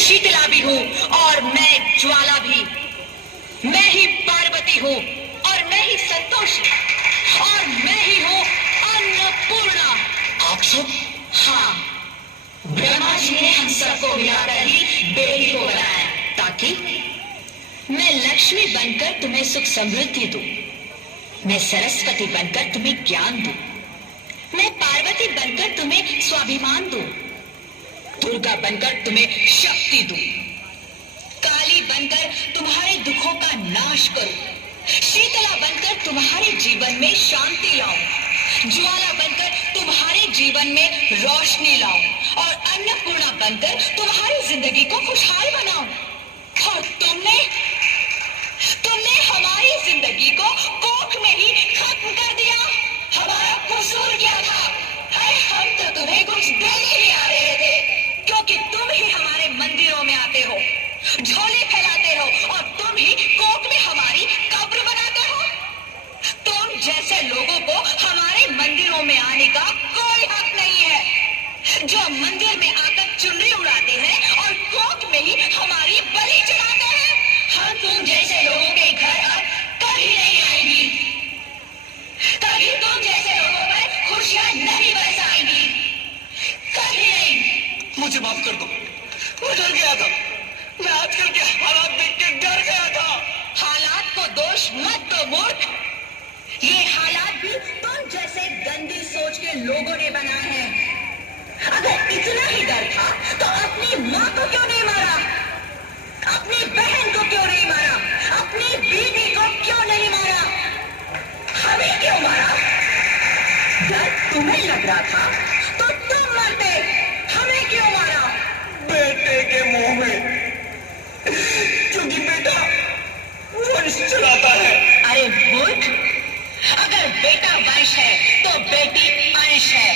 शीतला भी हूँ और मैं ज्वाला भी। मैं ही पार्वती हूँ और मैं ही संतोषी और मैं ही हूँ अन्नपूर्णा। आप सब? हाँ, ब्रह्मा जी ने हम सबको मिलाकर ही बेटी को बनाया ताकि मैं लक्ष्मी बनकर तुम्हें सुख समृद्धि दूं, मैं सरस्वती बनकर तुम्हें ज्ञान दूं, मैं पार्वती बनकर तुम्हें स्वाभिमान दूं, दुर्गा बनकर तुम्हें शक्ति दूं, काली बनकर तुम्हारे दुखों का नाश करूं, शीतला बनकर तुम्हारे जीवन में शांति लाऊं, ज्वाला बनकर तुम्हारे जीवन में रोशनी लाऊं और अन्नपूर्णा बनकर तुम्हारी जिंदगी को खुशहाल बनाऊं। और तुमने हमारी जिंदगी को कोख में ही खत्म कर दिया। हमारा कसूर क्या था? अरे हम तो तुम्हें कुछ देने ही आ रहे थे, क्योंकि तुम ही हमारे मंदिरों में आते हो, झोले फैलाते हो और तुम ही कोख में हमारी कब्र बनाते हो। तुम जैसे लोगों को हमारे मंदिरों में आने का कोई हक नहीं है, जो मंदिर में आकर चुनरी उड़ाते हैं और कोख में ही हमारी बलि चढ़ाते हैं। हम तुम जैसे लोगों के घर अब कभी नहीं आएंगी, कभी तुम जैसे लोगों पर खुशियां नहीं बरसाएंगी, कभी नहीं। मुझे माफ कर दो, मैं डर गया था। मैं आजकल के हालात देख के डर गया था। हालात को दोष मत दो मूर्ख, ये हालात भी तुम जैसे गंदी सोच के लोगों ने बनाए हैं। अगर इतना ही डर था तो अपनी माँ को क्यों नहीं मारा, अपनी बहन को क्यों नहीं मारा, अपनी बीवी को क्यों नहीं मारा, हमें क्यों मारा? डर तुम्हें लग रहा था तो तुम मरते, हमें क्यों मारा? बेटे के मुंह में, क्योंकि बेटा वंश चलाता है। अरे मूर्ख, अगर बेटा वंश है तो बेटी अंश है,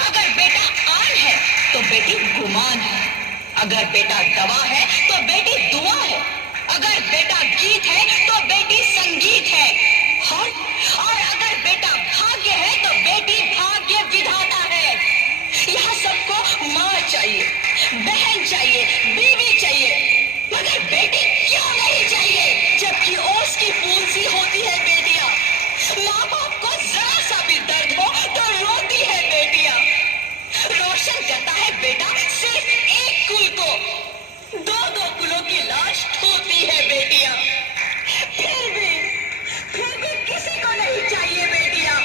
अगर बेटा आन है तो बेटी गुमान है, अगर बेटा दवा है तो बेटी दुआ है, अगर बेटा गीत है तो बेटी संगीत है, और अगर बेटा भाग्य है तो बेटी भाग्य विधाता है। यहाँ सबको माँ चाहिए, बहन चाहिए, बीवी चाहिए, मगर बेटी क्यों नहीं चाहिए? जबकि ओस की फूल सी होती है बेटियां, माँ बाप को जरा सा भी दर्द हो तो रोती है बेटियां, रोशन करता है बेटा सिर्फ एक कुल को, दो दो कुलों की लाश ठोकती है बेटियां। फिर भी किसी को नहीं चाहिए बेटियां।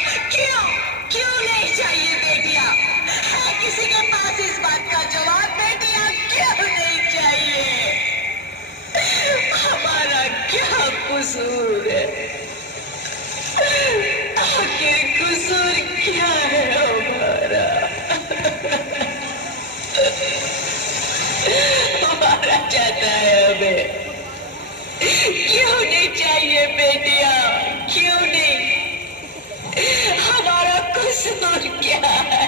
क्यों नहीं चाहिए बेटियां? है किसी के पास इस बात का जवाब? बेटियां क्यों नहीं चाहिए? हमारा क्या कसूर है? आखिर कसूर क्या है हमारा? हमारा चाहता है हमें, क्यों नहीं चाहिए बेटियां? क्यों नहीं? हमारा कसूर क्या है?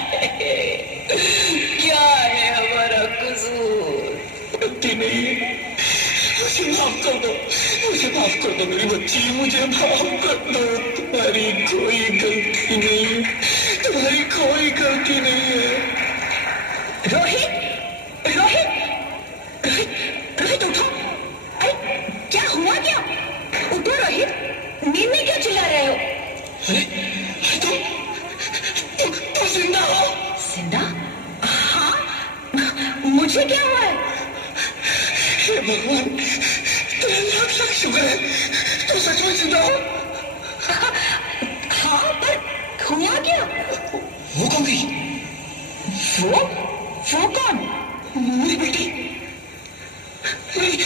क्या है हमारा कसूर? गलती नहीं है, मुझे माफ कर दो, मुझे माफ कर दो मेरी बच्ची, मुझे माफ कर दो। तुम्हारी कोई गलती नहीं है, तुम्हारी कोई गलती नहीं है। रोहित, रोहित, रोहित उठो। अरे क्या हुआ क्या? उठो रोहित, नींद में क्यों चिल्ला रहे हो? अरे तुम जिंदा हो? जिंदा? हाँ, मुझे क्या हुआ है? हे भगवान, तेरा लाख लाख शुक्र है, तुम सच में जिंदा हो। हाँ, पर हुआ क्या? वो कौन गई? वो कौन? मेरी बेटी, मेरी